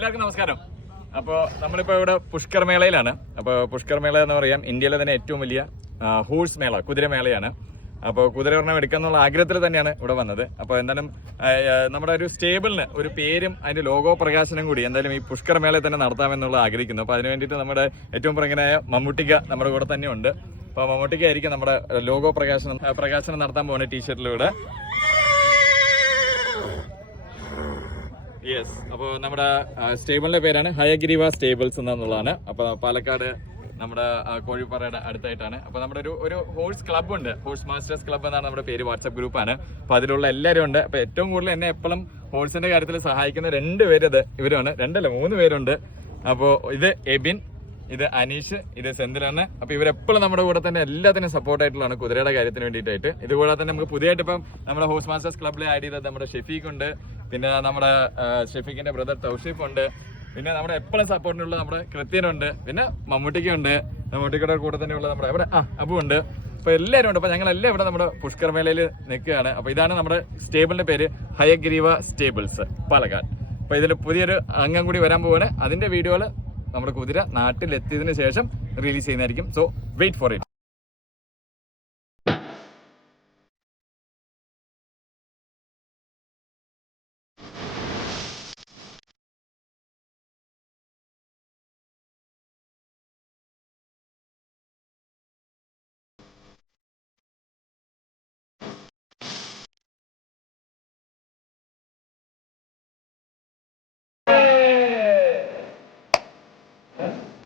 എല്ലാവർക്കും നമസ്കാരം. അപ്പോൾ നമ്മളിപ്പോൾ ഇവിടെ പുഷ്കർ മേളയിലാണ്. അപ്പോൾ പുഷ്കർ മേള എന്ന് പറയാം ഇന്ത്യയിലെ തന്നെ ഏറ്റവും വലിയ ഹോഴ്സ് മേള, കുതിരമേളയാണ്. അപ്പോൾ കുതിര ഒരെണ്ണം എടുക്കാന്നുള്ള ആഗ്രഹത്തിൽ തന്നെയാണ് ഇവിടെ വന്നത്. അപ്പോൾ എന്തായാലും നമ്മുടെ ഒരു സ്റ്റേബിളിന് ഒരു പേരും അതിന്റെ ലോഗോ പ്രകാശനം കൂടി എന്തായാലും ഈ പുഷ്കർ മേളയിൽ തന്നെ നടത്താമെന്നുള്ള ആഗ്രഹിക്കുന്നു. അപ്പോൾ അതിന് വേണ്ടിയിട്ട് നമ്മുടെ ഏറ്റവും പുറകിനായ മമ്മൂട്ടിക്ക നമ്മുടെ കൂടെ തന്നെ ഉണ്ട്. അപ്പോൾ മമ്മൂട്ടിക്ക ആയിരിക്കും നമ്മുടെ ലോഗോ പ്രകാശനം നടത്താൻ പോകുന്ന ടീഷർട്ടിലൂടെ. യെസ്, അപ്പോൾ നമ്മുടെ സ്റ്റേബിളിന്റെ പേരാണ് ഹയഗ്രീവ സ്റ്റേബിൾസ് എന്നുള്ളതാണ്. അപ്പോൾ പാലക്കാട് നമ്മുടെ കോഴിപ്പാറയുടെ അടുത്തായിട്ടാണ്. അപ്പോൾ നമ്മുടെ ഒരു ഹോഴ്സ് ക്ലബ് ഉണ്ട്, ഹോഴ്സ് മാസ്റ്റേഴ്സ് ക്ലബ് എന്നാണ് നമ്മുടെ പേര്. വാട്സ്ആപ്പ് ഗ്രൂപ്പാണ്. അപ്പോൾ അതിലുള്ള എല്ലാവരും ഉണ്ട്. അപ്പോൾ ഏറ്റവും കൂടുതൽ എന്നെ എപ്പോഴും ഹോഴ്സിന്റെ കാര്യത്തിൽ സഹായിക്കുന്ന 2 പേര് ഇവരാണ്. 3 പേരുണ്ട്. അപ്പോൾ ഇത് എബിൻ, ഇത് അനീഷ്, ഇത് സെന്തിലാണ്. അപ്പൊ ഇവരെപ്പോഴും നമ്മുടെ കൂടെ തന്നെ എല്ലാത്തിനും സപ്പോർട്ടായിട്ടുള്ളതാണ് കുതിരയുടെ കാര്യത്തിന് വേണ്ടിയിട്ടായിട്ട്. ഇതുകൂടാതെ തന്നെ നമുക്ക് പുതിയതായിട്ട് ഇപ്പം നമ്മുടെ ഹോഴ്സ് മാസ്റ്റേഴ്സ് ക്ലബിൽ ആഡ് ചെയ്തത് നമ്മുടെ ഷെഫീഖ് ഉണ്ട്, പിന്നെ നമ്മുടെ ഷെഫീഖിന്റെ ബ്രദർ തൗഷീഫ് ഉണ്ട്, പിന്നെ നമ്മുടെ എപ്പോഴും സപ്പോർട്ടിനുള്ള നമ്മുടെ കൃത്യനുണ്ട്, പിന്നെ മമ്മൂട്ടിക്കുണ്ട്, മമ്മൂട്ടിയുടെ കൂടെ തന്നെയുള്ള നമ്മുടെ ഇവിടെ അബു ഉണ്ട്. അപ്പൊ എല്ലാവരും ഉണ്ട്. അപ്പൊ ഞങ്ങളെല്ലാം ഇവിടെ നമ്മുടെ പുഷ്കർ മേളയിൽ നിൽക്കുകയാണ്. അപ്പൊ ഇതാണ് നമ്മുടെ സ്റ്റേബിളിന്റെ പേര്, ഹയഗ്രീവ സ്റ്റേബിൾസ് പാലക്കാട്. അപ്പൊ ഇതിൽ പുതിയൊരു അംഗം കൂടി വരാൻ പോവാണ്. അതിന്റെ വീഡിയോകള് നമ്മുടെ കുതിര നാട്ടിലെത്തിയതിനു ശേഷം റിലീസ് ചെയ്യുന്നതായിരിക്കും. So wait for it.